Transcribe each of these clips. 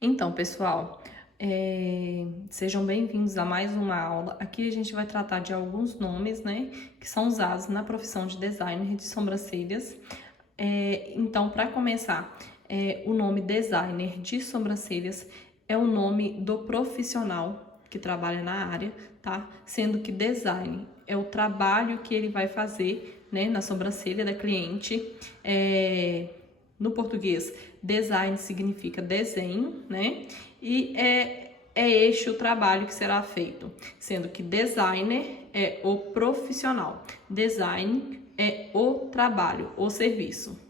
Então, pessoal, sejam bem-vindos a mais uma aula. Aqui a gente vai tratar de alguns nomes, né, que são usados na profissão de designer de sobrancelhas. Então, para começar, o nome designer de sobrancelhas é o nome do profissional que trabalha na área, tá? Sendo que design é o trabalho que ele vai fazer, né, na sobrancelha da cliente. No português, design significa desenho, né? E é este o trabalho que será feito, sendo que designer é o profissional, design é o trabalho, o serviço.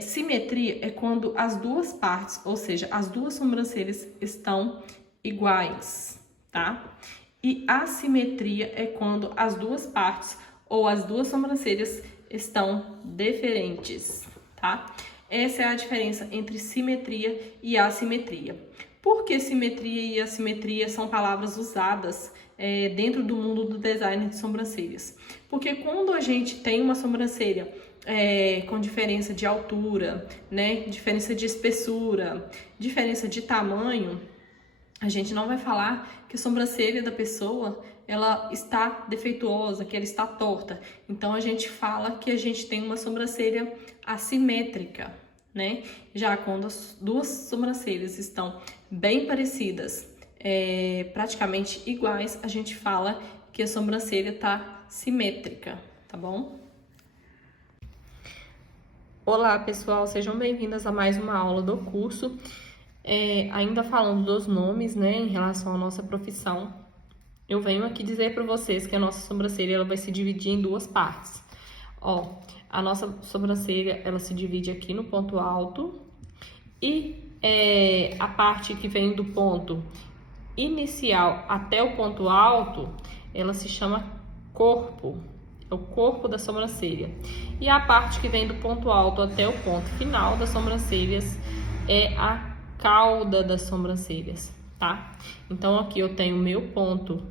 Simetria é quando as duas partes, ou seja, as duas sobrancelhas estão iguais, tá? E assimetria é quando as duas partes ou as duas sobrancelhas estão diferentes, tá? Essa é a diferença entre simetria e assimetria. Por que simetria e assimetria são palavras usadas dentro do mundo do design de sobrancelhas? Porque quando a gente tem uma sobrancelha com diferença de altura, né, diferença de espessura, diferença de tamanho, a gente não vai falar que a sobrancelha da pessoa ela está defeituosa, que ela está torta. Então a gente fala que a gente tem uma sobrancelha assimétrica, né? Já quando as duas sobrancelhas estão bem parecidas, praticamente iguais, a gente fala que a sobrancelha está simétrica, tá bom? Olá, pessoal, sejam bem-vindas a mais uma aula do curso. Ainda falando dos nomes, né, em relação à nossa profissão, eu venho aqui dizer para vocês que a nossa sobrancelha ela vai se dividir em duas partes. Ó, a nossa sobrancelha ela se divide aqui no ponto alto e a parte que vem do ponto inicial até o ponto alto, ela se chama corpo. É o corpo da sobrancelha. E a parte que vem do ponto alto até o ponto final das sobrancelhas é a cauda das sobrancelhas, tá? Então aqui eu tenho meu ponto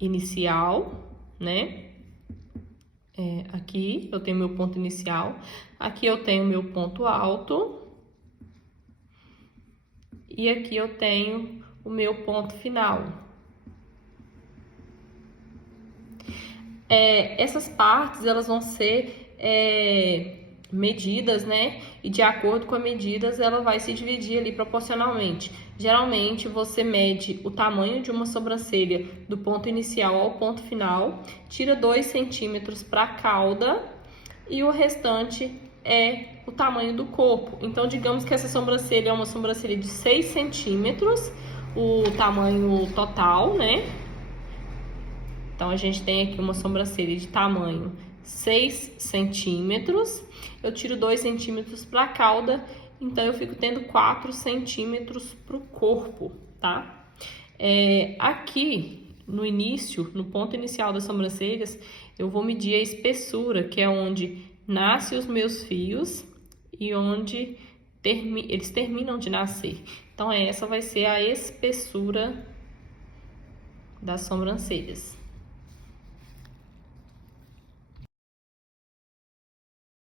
inicial, né? Aqui eu tenho meu ponto inicial, aqui eu tenho meu ponto alto e aqui eu tenho o meu ponto final. Essas partes elas vão ser medidas, né? E de acordo com as medidas, ela vai se dividir ali proporcionalmente. Geralmente, você mede o tamanho de uma sobrancelha do ponto inicial ao ponto final, tira 2 centímetros para a cauda e o restante é o tamanho do corpo. Então, digamos que essa sobrancelha é uma sobrancelha de 6 centímetros, o tamanho total, né? Então, a gente tem aqui uma sobrancelha de tamanho 6 centímetros. Eu tiro 2 centímetros para a cauda, então eu fico tendo 4 centímetros para o corpo, tá? Aqui, no início, no ponto inicial das sobrancelhas, eu vou medir a espessura, que é onde nascem os meus fios e onde eles terminam de nascer. Então, essa vai ser a espessura das sobrancelhas.